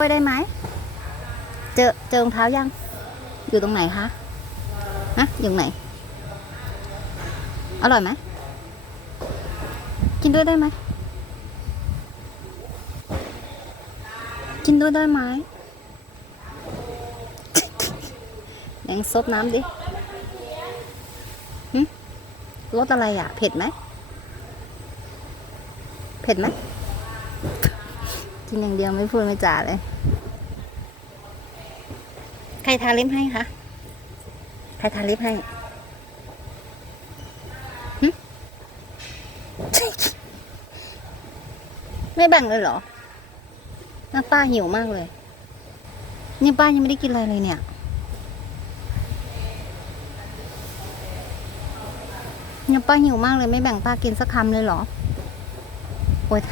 ช่วยได้ไหม เจอเจอรองเท้ายัง อยู่ตรงไหนคะ ฮะ อยู่ตรงไหน อร่อยไหม กินด้วยได้ไหม กินด้วยได้ไหมยังซดน้ำดิรสอะไรอะ เผ็ดไหม เผ็ดไหม กินอย่างเดียวไม่พูดไม่จาเลย ใครทาลิปให้คะ ใครทาลิปให้หึไม่แบ่งเลยเหรอหน้าป้าหิวมากเลย นี่ป้ายังไม่ได้กินอะไรเลยเนี่ย เนี่ยป้าหิวมากเลยไม่แบ่งป้ากินสักคำเลยเหรอโอ้ย